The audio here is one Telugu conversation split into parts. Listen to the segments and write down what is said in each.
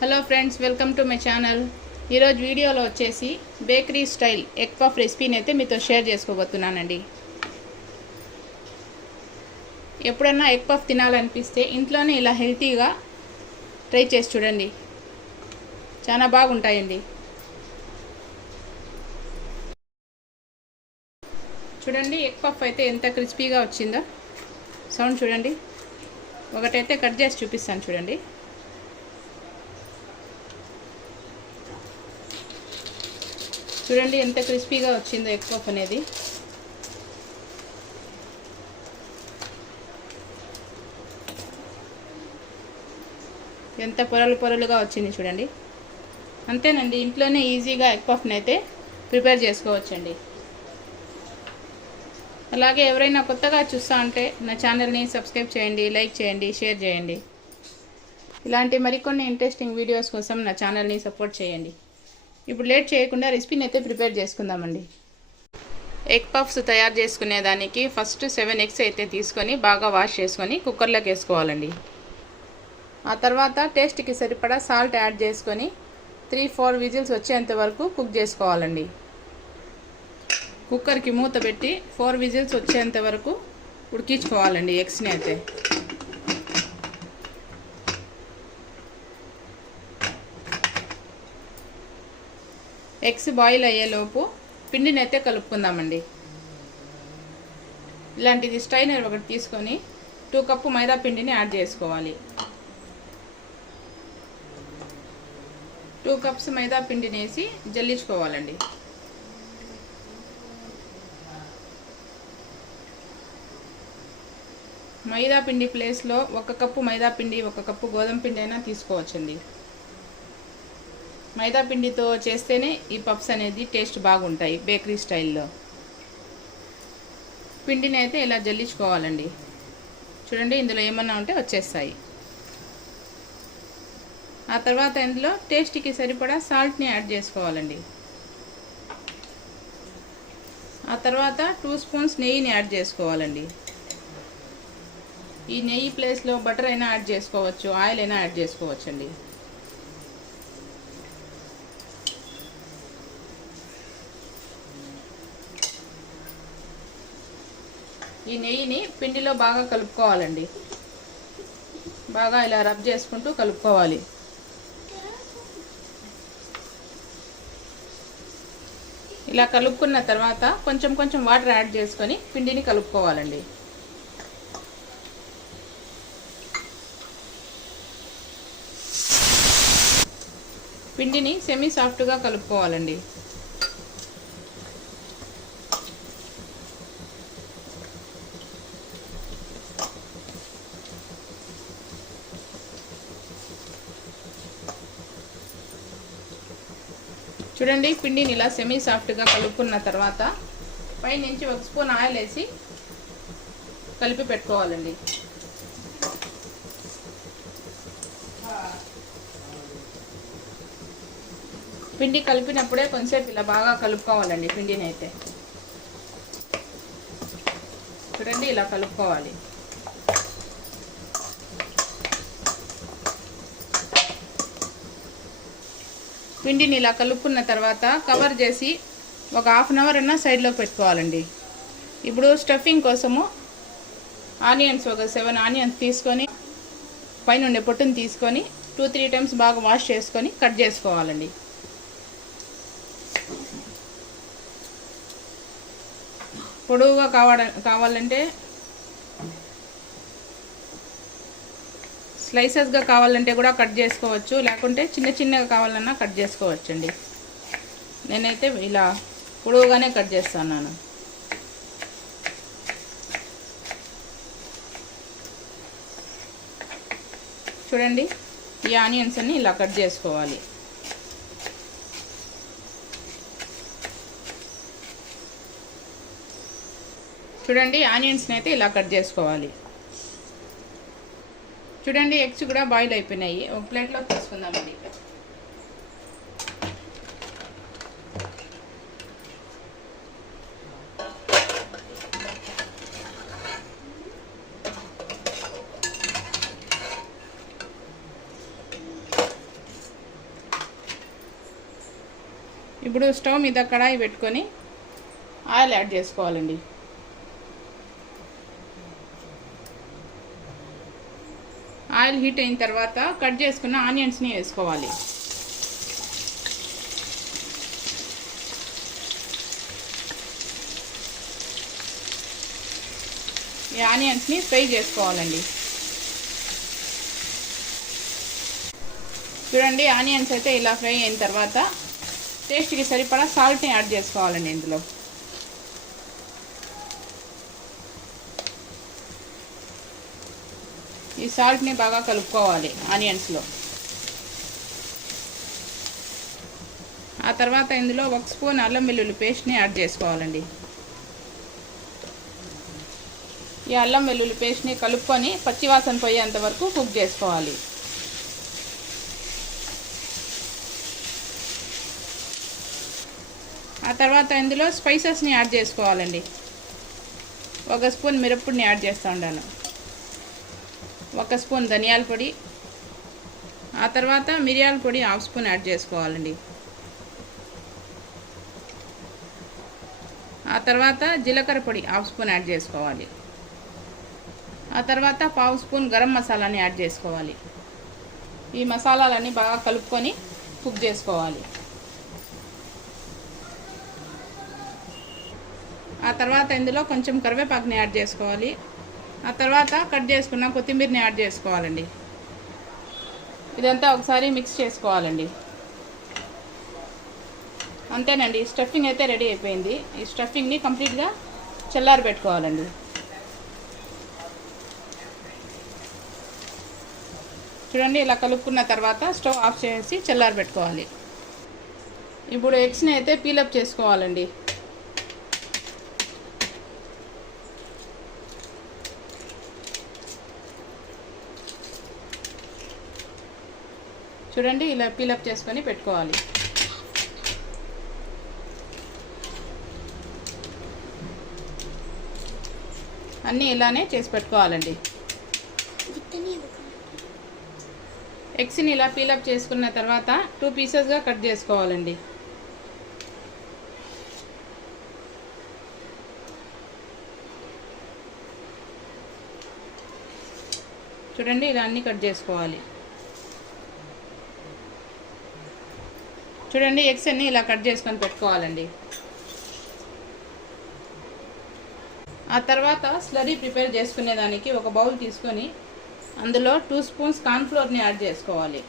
Hello friends, welcome to my channel. ఈరోజు వీడియోలో వచ్చేసి బేకరీ స్టైల్ ఎగ్ పఫ్ రెసిపీని అయితే మీతో షేర్ చేసుకోబోతున్నానండి. ఎప్పుడన్నా ఎగ్ పఫ్ తినాలనిపిస్తే ఇంట్లోనే ఇలా హెల్తీగా ట్రై చేసి చూడండి, చాలా బాగుంటాయండి. చూడండి ఎగ్ పఫ్ అయితే ఎంత క్రిస్పీగా వచ్చిందో. సౌండ్ చూడండి. ఒకటైతే కట్ చేసి చూపిస్తాను చూడండి. చూడండి ఎంత క్రిస్పీగా వచ్చిందో ఎగ్ పఫ్ అనేది. ఎంత పొరలుగా వచ్చింది చూడండి. అంతేనండి, ఇంట్లోనే ఈజీగా ఎగ్ పఫ్ని అయితే ప్రిపేర్ చేసుకోవచ్చండి. అలాగే ఎవరైనా కొత్తగా చూస్తా ఉంటే నా ఛానల్ని సబ్స్క్రైబ్ చేయండి, లైక్ చేయండి, షేర్ చేయండి. ఇలాంటి మరికొన్ని ఇంట్రెస్టింగ్ వీడియోస్ కోసం నా ఛానల్ని సపోర్ట్ చేయండి. ఇప్పుడు లేట్ చేయకుండా రెసిపీని అయితే ప్రిపేర్ చేసుకుందామండి. ఎగ్ పఫ్స్ తయారు చేసుకునేదానికి ఫస్ట్ 7 ఎగ్స్ అయితే తీసుకొని బాగా వాష్ చేసుకొని కుక్కర్లోకి వేసుకోవాలండి. ఆ తర్వాత టేస్ట్కి సరిపడా సాల్ట్ యాడ్ చేసుకొని 3-4 విజిల్స్ వచ్చేంత వరకు కుక్ చేసుకోవాలండి. కుక్కర్కి మూత పెట్టి 4 విజిల్స్ వచ్చేంత వరకు ఉడికించుకోవాలండి ఎగ్స్ని అయితే. ఎగ్స్ బాయిల్ అయ్యేలోపు పిండిని అయితే కలుపుకుందామండి. ఇలాంటిది స్ట్రైనర్ ఒకటి తీసుకొని 2 కప్పు మైదా పిండిని యాడ్ చేసుకోవాలి. 2 కప్స్ మైదా పిండిని వేసి జల్లించుకోవాలండి. మైదా పిండి ప్లేస్లో 1 కప్పు మైదా పిండి 1 కప్పు గోధుమ పిండి అయినా తీసుకోవచ్చండి. మైదా పిండితో చేస్తేనే ఈ పఫ్స్ అనేది టేస్ట్ బాగుంటాయి బేకరీ స్టైల్లో. పిండిని అయితే ఇలా జల్లించుకోవాలండి. చూడండి, ఇందులో ఏమన్నా ఉంటే వచ్చేస్తాయి. ఆ తర్వాత ఇందులో టేస్ట్కి సరిపడా సాల్ట్ని యాడ్ చేసుకోవాలండి. ఆ తర్వాత 2 స్పూన్స్ నెయ్యిని యాడ్ చేసుకోవాలండి. ఈ నెయ్యి ప్లేస్లో బటర్ అయినా యాడ్ చేసుకోవచ్చు, ఆయిల్ అయినా యాడ్ చేసుకోవచ్చండి. ఈ నెయ్యిని పిండిలో బాగా కలుపుకోవాలండి. బాగా ఇలా రబ్ చేసుకుంటూ కలుపుకోవాలి. ఇలా కలుపుకున్న తర్వాత కొంచెం వాటర్ యాడ్ చేసుకొని పిండిని కలుపుకోవాలండి. పిండిని సెమీ సాఫ్ట్గా కలుపుకోవాలండి. చూడండి, పిండిని ఇలా సెమీ సాఫ్ట్గా కలుపుకున్న తర్వాత పైనుంచి 1 స్పూన్ ఆయిల్ వేసి కలిపి పెట్టుకోవాలండి. పిండి కలిపినప్పుడే కొంచెంసేపు ఇలా బాగా కలుపుకోవాలండి. పిండిని అయితే చూడండి ఇలా కలుపుకోవాలి. పిండిని ఇలా కలుపుకున్న తర్వాత కవర్ చేసి ఒక 1/2 అవర్ అన్నా సైడ్లో పెట్టుకోవాలండి. ఇప్పుడు స్టఫింగ్ కోసము ఆనియన్స్ ఒక 7 ఆనియన్స్ తీసుకొని పైన ఉండే పొట్టును తీసుకొని 2-3 టైమ్స్ బాగా వాష్ చేసుకొని కట్ చేసుకోవాలండి. పొడవుగా కావాలంటే స్లైసెస్గా కావాలంటే కూడా కట్ చేసుకోవచ్చు, లేకుంటే చిన్నగా కావాలన్నా కట్ చేసుకోవచ్చండి. నేనైతే ఇలా పొడవుగానే కట్ చేస్తున్నాను. చూడండి, ఈ ఆనియన్స్ అన్ని ఇలా కట్ చేసుకోవాలి. చూడండి, ఆనియన్స్ని అయితే ఇలా కట్ చేసుకోవాలి. చూడండి, ఎగ్స్ కూడా బాయిల్ అయిపోయినాయి. ఒక ప్లేట్లో తీసుకుందామండి. ఇప్పుడు స్టవ్ మీద కడాయి పెట్టుకొని ఆయిల్ యాడ్ చేసుకోవాలండి. ఆయిల్ హీట్ అయిన తర్వాత కట్ చేసుకున్న ఆనియన్స్ని వేసుకోవాలి. ఈ ఆనియన్స్ని ఫ్రై చేసుకోవాలండి. చూడండి, ఆనియన్స్ అయితే ఇలా ఫ్రై అయిన తర్వాత టేస్ట్కి సరిపడా సాల్ట్ని యాడ్ చేసుకోవాలండి. ఇందులో ఈ సాల్ట్ని బాగా కలుపుకోవాలి ఆనియన్స్లో. ఆ తర్వాత ఇందులో 1 స్పూన్ అల్లం వెల్లుల్లి పేస్ట్ని యాడ్ చేసుకోవాలండి. ఈ అల్లం వెల్లుల్లి పేస్ట్ని కలుపుకొని పచ్చివాసన పోయేంత వరకు కుక్ చేసుకోవాలి. ఆ తర్వాత ఇందులో స్పైసెస్ని యాడ్ చేసుకోవాలండి. 1 స్పూన్ మిరప్పొడిని యాడ్ చేస్తూ ఉన్నాను, 1 స్పూన్ ధనియాల పొడి, ఆ తర్వాత మిరియాల పొడి 1/2 స్పూన్ యాడ్ చేసుకోవాలండి. ఆ తర్వాత జీలకర్ర పొడి 1/2 స్పూన్ యాడ్ చేసుకోవాలి. ఆ తర్వాత 1/2 స్పూన్ గరం మసాలాని యాడ్ చేసుకోవాలి. ఈ మసాలాలన్నీ బాగా కలుపుకొని కుక్ చేసుకోవాలి. ఆ తర్వాత ఇందులో కొంచెం కరివేపాకుని యాడ్ చేసుకోవాలి. ఆ తర్వాత కట్ చేసుకున్న కొత్తిమీరని యాడ్ చేసుకోవాలండి. ఇదంతా ఒకసారి మిక్స్ చేసుకోవాలండి. అంతేనండి, స్టఫింగ్ అయితే రెడీ అయిపోయింది. ఈ స్టఫింగ్ని కంప్లీట్గా చల్లారి పెట్టుకోవాలండి. చూడండి, ఇలా కలుపుకున్న తర్వాత స్టవ్ ఆఫ్ చేసి చల్లారి పెట్టుకోవాలి. ఇప్పుడు ఎగ్స్ని అయితే పీలప్ చేసుకోవాలండి. చూడండి, ఇలా పీలప్ చేసుకొని పెట్టుకోవాలి. అన్నీ ఇలానే చేసి పెట్టుకోవాలండి. ఎగ్స్ని ఇలా పీలప్ చేసుకున్న తర్వాత 2 పీసెస్గా కట్ చేసుకోవాలండి. చూడండి, ఇలా అన్నీ కట్ చేసుకోవాలి. చూడండి, ఎగ్స్ అన్నీ ఇలా కట్ చేసుకొని పెట్టుకోవాలండి. ఆ తర్వాత స్లరీ ప్రిపేర్ చేసుకునేదానికి ఒక బౌల్ తీసుకొని అందులో 2 స్పూన్స్ కార్న్ఫ్లోర్ని యాడ్ చేసుకోవాలి.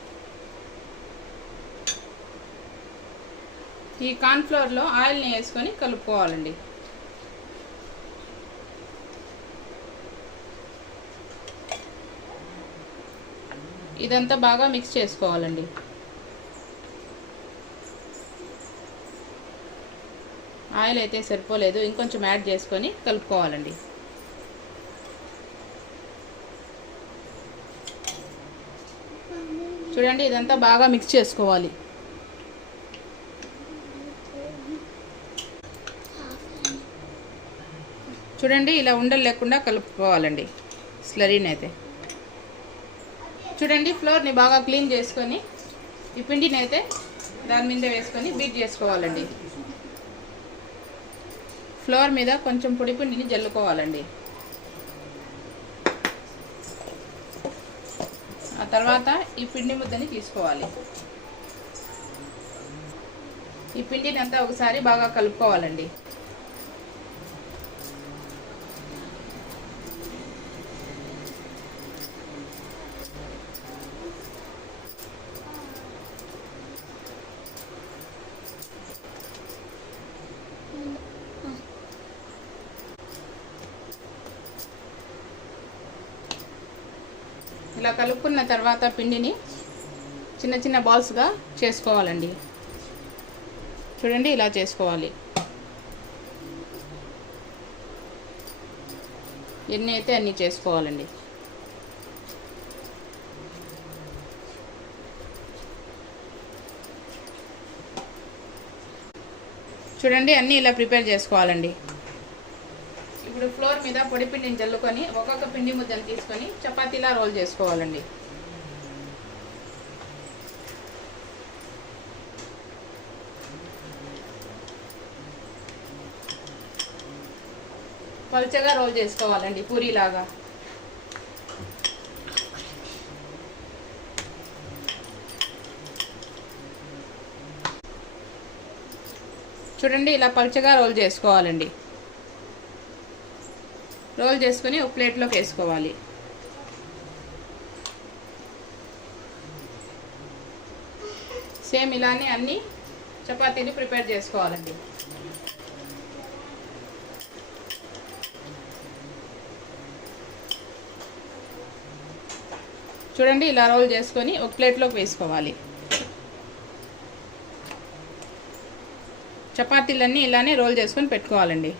ఈ కార్న్ఫ్లోర్లో ఆయిల్ని వేసుకొని కలుపుకోవాలండి. ఇదంతా బాగా మిక్స్ చేసుకోవాలండి. ఆయిల్ అయితే సరిపోలేదు, ఇంకొంచెం యాడ్ చేసుకొని కలుపుకోవాలండి. చూడండి, ఇదంతా బాగా మిక్స్ చేసుకోవాలి. చూడండి, ఇలా ఉండలు లేకుండా కలుపుకోవాలండి స్లరీని అయితే. చూడండి, ఫ్లోర్ని బాగా క్లీన్ చేసుకొని ఈ పిండిని అయితే దాని మీద వేసుకొని బీట్ చేసుకోవాలండి. ఫ్లోర్ మీద కొంచెం పొడి పిండిని జల్లుకోవాలండి. ఆ తర్వాత ఈ పిండి ముద్దని తీసుకోవాలి. ఈ పిండిని అంతా ఒకసారి బాగా కలుపుకోవాలండి. ఇలా కలుపుకున్న తర్వాత పిండిని చిన్న చిన్న బాల్స్గా చేసుకోవాలండి. చూడండి, ఇలా చేసుకోవాలి. ఎన్ని అయితే అన్నీ చేసుకోవాలండి. చూడండి, అన్నీ ఇలా ప్రిపేర్ చేసుకోవాలండి. ఇప్పుడు ఫ్లోర్ మీద పొడి పిండిని జల్లుకొని ఒక్కొక్క పిండి ముద్దను తీసుకొని చపాతీలా రోల్ చేసుకోవాలండి. పల్చగా రోల్ చేసుకోవాలండి పూరీలాగా. చూడండి ఇలా పల్చగా రోల్ చేసుకోవాలండి. రోల్ చేసుకొని ఒక ప్లేట్లోకి వేసుకోవాలి. సేమ్ ఇలానే అన్ని చపాతీలు ప్రిపేర్ చేసుకోవాలండి. చూడండి ఇలా రోల్ చేసుకొని ఒక ప్లేట్లోకి వేసుకోవాలి. చపాతీలన్నీ ఇలానే రోల్ చేసుకొని పెట్టుకోవాలండి.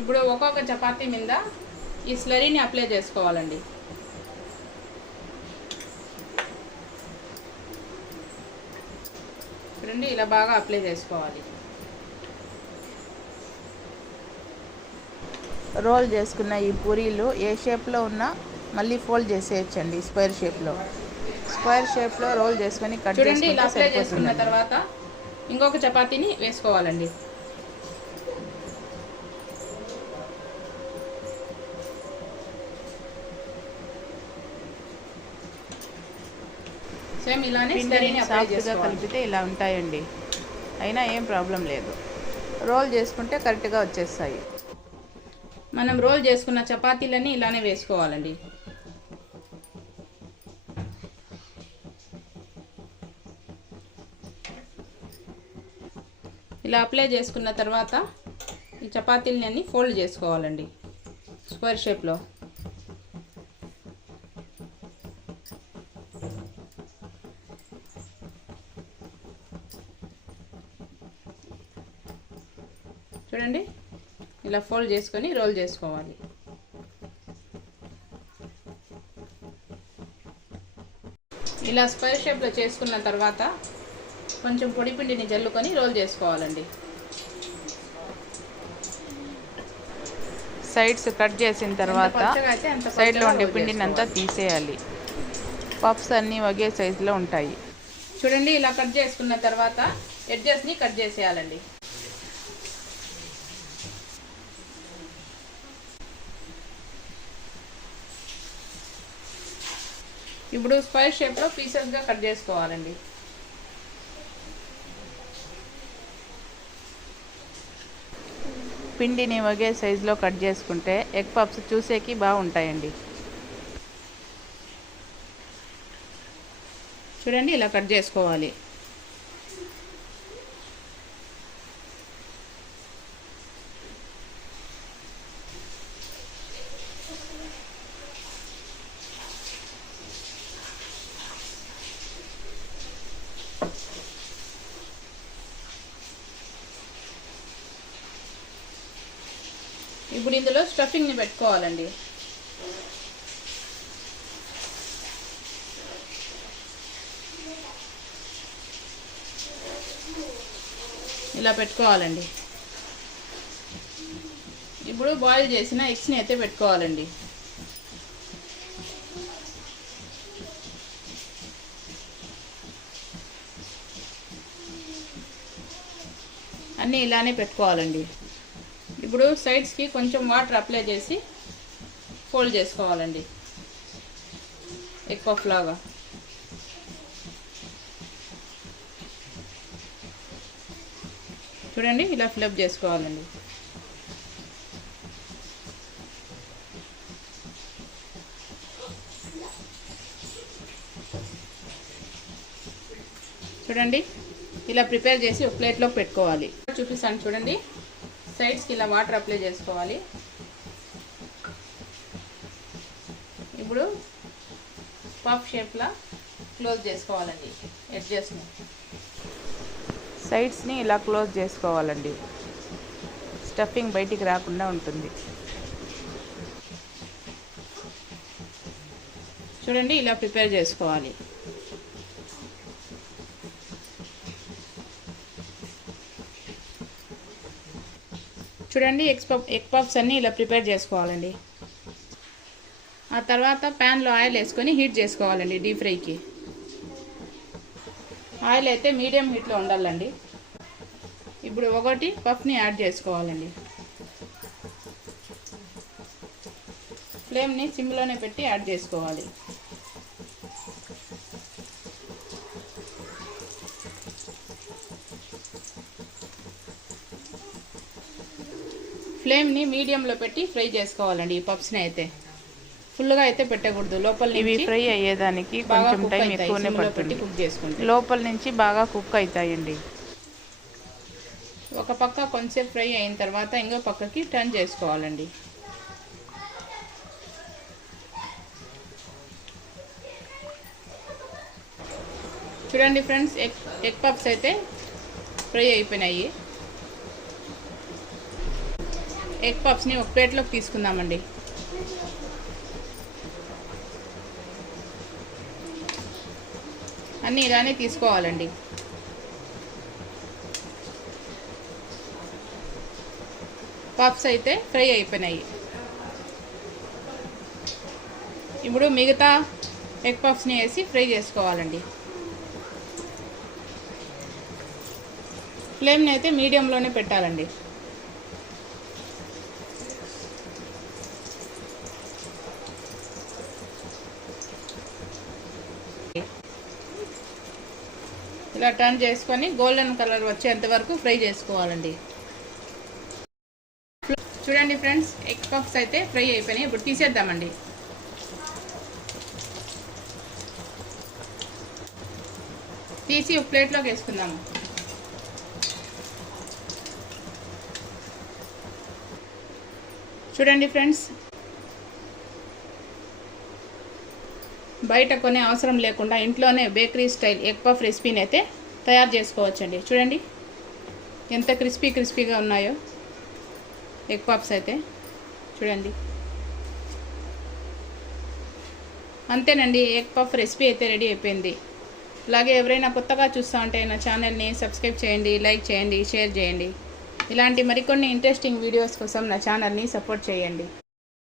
ఇప్పుడు ఒక్కొక్క చపాతీ మీద ఈ స్లరీని అప్లై చేసుకోవాలండి. చూడండి ఇలా బాగా అప్లై చేసుకోవాలి. రోల్ చేసుకున్న ఈ పూరీలు ఏ షేప్లో ఉన్నా మళ్ళీ ఫోల్డ్ చేసేయచ్చండి. స్క్వేర్ షేప్లో రోల్ చేసుకొని కట్ చూడండి ఇలా అప్లై చేసుకున్న తర్వాత ఇంకొక చపాతీని వేసుకోవాలండి. సేమ్ ఇలానే స్లరీని అప్లై చేసుకోవాలి. కలిపితే ఇలా ఉంటాయండి. అయినా ఏం ప్రాబ్లం లేదు. రోల్ చేసుకుంటే కరెక్ట్గా వచ్చేస్తాయి. మనం రోల్ చేసుకున్న చపాతీలన్నీ ఇలానే వేసుకోవాలండి. ఇలా అప్లై చేసుకున్న తర్వాత ఈ చపాతీలని అన్ని ఫోల్డ్ చేసుకోవాలండి స్క్వేర్ షేప్లో. చూడండి ఇలా ఫోల్డ్ చేసుకొని రోల్ చేసుకోవాలి. ఇలా స్క్వేర్ షేప్లో చేసుకున్న తర్వాత కొంచెం పొడి పిండిని జల్లుకొని రోల్ చేసుకోవాలండి. సైడ్స్ కట్ చేసిన తర్వాత సైడ్లో ఉండే పిండిని అంతా తీసేయాలి. పఫ్స్ అన్నీ ఒకే సైజులో ఉంటాయి. చూడండి ఇలా కట్ చేసుకున్న తర్వాత ఎడ్జెస్ని కట్ చేసేయాలండి. ఇప్పుడు స్క్వేర్ షేప్లో పీసెస్గా కట్ చేసుకోవాలండి. పిండిని ఒకే సైజులో కట్ చేసుకుంటే ఎగ్ పఫ్స్ చూసేకి బాగుంటాయండి. చూడండి ఇలా కట్ చేసుకోవాలి. ఇప్పుడు ఇందులో స్టఫింగ్ని పెట్టుకోవాలండి. ఇలా పెట్టుకోవాలండి. ఇప్పుడు బాయిల్ చేసిన ఎగ్స్ని అయితే పెట్టుకోవాలండి. అన్నీ ఇలానే పెట్టుకోవాలండి. ఇప్పుడు సైడ్స్కి కొంచెం వాటర్ అప్లై చేసి ఫోల్డ్ చేసుకోవాలండి ఎగ్ పఫ్ లాగా. చూడండి ఇలా ఫిలప్ చేసుకోవాలండి. చూడండి ఇలా ప్రిపేర్ చేసి ఒక ప్లేట్లోకి పెట్టుకోవాలి. చూపిస్తాను చూడండి. సైడ్స్కి ఇలా వాటర్ అప్లై చేసుకోవాలి. ఇప్పుడు పఫ్ షేప్లా క్లోజ్ చేసుకోవాలండి ఎడ్జెస్ని. సైడ్స్ని ఇలా క్లోజ్ చేసుకోవాలండి. స్టఫింగ్ బయటికి రాకుండా ఉంటుంది. చూడండి ఇలా ప్రిపేర్ చేసుకోవాలి. చూడండి ఎగ్ పఫ్స్ అన్నీ ఇలా ప్రిపేర్ చేసుకోవాలండి. ఆ తర్వాత ప్యాన్లో ఆయిల్ వేసుకొని హీట్ చేసుకోవాలండి డీప్ ఫ్రైకి. ఆయిల్ అయితే మీడియం హీట్లో ఉండాలండి. ఇప్పుడు ఒకటి పఫ్ని యాడ్ చేసుకోవాలండి. ఫ్లేమ్ని సిమ్లోనే పెట్టి యాడ్ చేసుకోవాలి. ఫ్లేమ్ని మీడియంలో పెట్టి ఫ్రై చేసుకోవాలండి. ఈ పప్స్ని అయితే ఫుల్గా అయితే పెట్టకూడదు. లోపల ఇవి నుంచి ఫ్రై అయ్యేదానికి కొంచెం టైం ఎక్కువనే పడుతుంది. కుక్ చేసుకుంటే లోపల నుంచి బాగా కుక్ అవుతాయండి. ఒక పక్క కొంచెంసేపు ఫ్రై అయిన తర్వాత ఇంకో పక్కకి టర్న్ చేసుకోవాలండి. చూడండి ఫ్రెండ్స్, ఎగ్ పప్స్ అయితే ఫ్రై అయిపోయినాయి. ఎగ్ పప్స్ని ఒక ప్లేట్లోకి తీసుకుందామండి. అన్నీ ఇలానే తీసుకోవాలండి. పప్స్ అయితే ఫ్రై అయిపోయినాయి. ఇప్పుడు మిగతా ఎగ్ పప్స్ని వేసి ఫ్రై చేసుకోవాలండి. ఫ్లేమ్ని అయితే మీడియంలోనే పెట్టాలండి. ఇలా టర్న్ చేసుకొని గోల్డెన్ కలర్ వచ్చేంత వరకు ఫ్రై చేసుకోవాలండి. చూడండి ఫ్రెండ్స్, ఎగ్ పఫ్స్ అయితే ఫ్రై అయిపోయినాయి. ఇప్పుడు తీసేద్దామండి. తీసి ఒక ప్లేట్లోకి వేసుకుందాము. చూడండి ఫ్రెండ్స్, బయట కొనే అవసరం లేకుండా ఇంట్లోనే బేకరీ స్టైల్ ఎగ్ పఫ్ రెసిపీని అయితే తయారు చేసుకోవచ్చండి. చూడండి ఎంత క్రిస్పీగా ఉన్నాయో ఎగ్ పఫ్స్ అయితే. చూడండి, అంతేనండి, ఎగ్ పఫ్ రెసిపీ అయితే రెడీ అయిపోయింది. అలాగే ఎవరైనా కొత్తగా చూస్తూ ఉంటే నా ఛానల్ని సబ్స్క్రైబ్ చేయండి, లైక్ చేయండి, షేర్ చేయండి. ఇలాంటి మరికొన్ని ఇంట్రెస్టింగ్ వీడియోస్ కోసం నా ఛానల్ని సపోర్ట్ చేయండి.